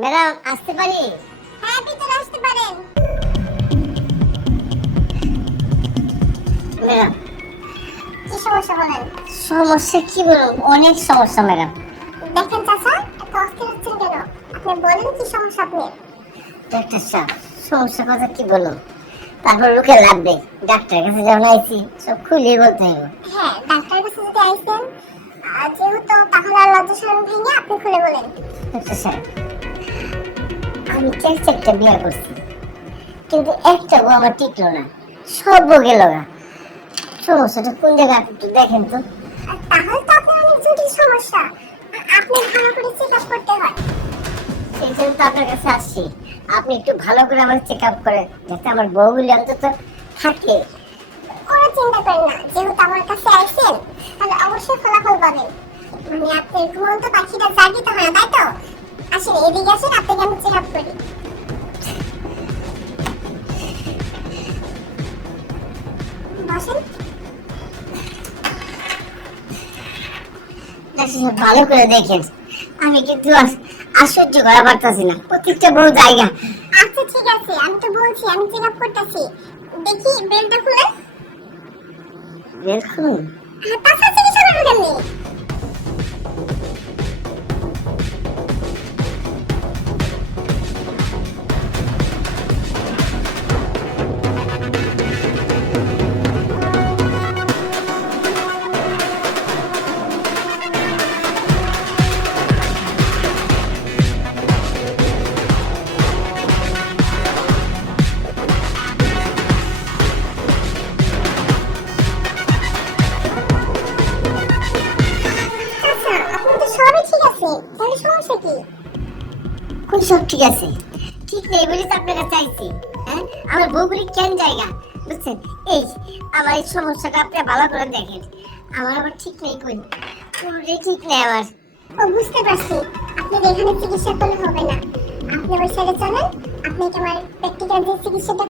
Madam আসতে পারি? হ্যাঁ, ভিতরে আসতে পারেন। ম্যাডাম কি সমস্যা বলেন? সমস্যা কি বলুন, অনেক সমস্যা ম্যাডাম। দেখেন চাচা, এত অস্থির হচ্ছেন কেন? আপনি বলেন কি সমস্যা আপনার? ডাক্তার সাহেব, সমস্যা কথা কি বলুন, তারপর লোকে লাগবে। ডাক্তারের কাছে যখন আইছি সব খুলে বলতে হবে। হ্যাঁ, ডাক্তারের কাছে যদি আইছেন, যেহেতু তাহলে আর লজ্জা শরম ভেঙে আপনি খুলে বলেন। ডাক্তার সাহেব, আমি চারটা বিয়ে করছি, কিন্তু একটা বউ আমার টিকলো না, সব বউ গেল না। সমস্যাটা কোন জায়গায় আপনি একটু দেখেন তো। তাহলে তো আপনার অনেক জটিল সমস্যা। আপনি ভালো করে চেক আপ করতে হয়। সেই জন্য তো আপনার কাছে আসছি, আপনি একটু ভালো করে আমার চেক আপ করেন, যাতে আমার বউগুলি অন্তত থাকে। কোনো চিন্তা করেন না, যেহেতু আমার কাছে আইছেন তাহলে অবশ্যই ফলাফল পাবেন। মানে আপনার ঘুমন্ত পাখিটা জাগিত হয় না, তাই তো? আসেন, এদিকে আসেন, আপনাকে আমি চেক আপ করি। বসেন। ডাক্তার সাহেব, ভালো করে দেখেন, আমি কিন্তু আর সহ্য করা পারতাছি না, প্রত্যেকটা বউ জায়গা। আচ্ছা ঠিক আছে, আমি তো বলছি আমি চেক আপ করতেছি। দেখি বেলটা খুলে। দেখুন, তাছাড়া চিকিৎসা করবেন কেমনি? আচ্ছা, আপনার তো সবই ঠিক আছে, তাহলে সমস্যা কি? কোন সব ঠিক আছে? ঠিক নেই বলে তো আপনার কাছে আইছি। হ্যাঁ, আমার বউগুলি কেন জায়গা, বুঝছেন? এই আমার এই সমস্যাটা আপনি ভালো করে দেখেন, আমার আবার ঠিক নেই, কই কোনটাই ঠিক নেই আমার। ও, বুঝতে পারছি। আপনি এখানে চিকিৎসা করলে হবে না, আপনি ওই সাইডে চলেন। আপনাকে আমার প্র্যাকটিক্যাল যে চিকিৎসাটা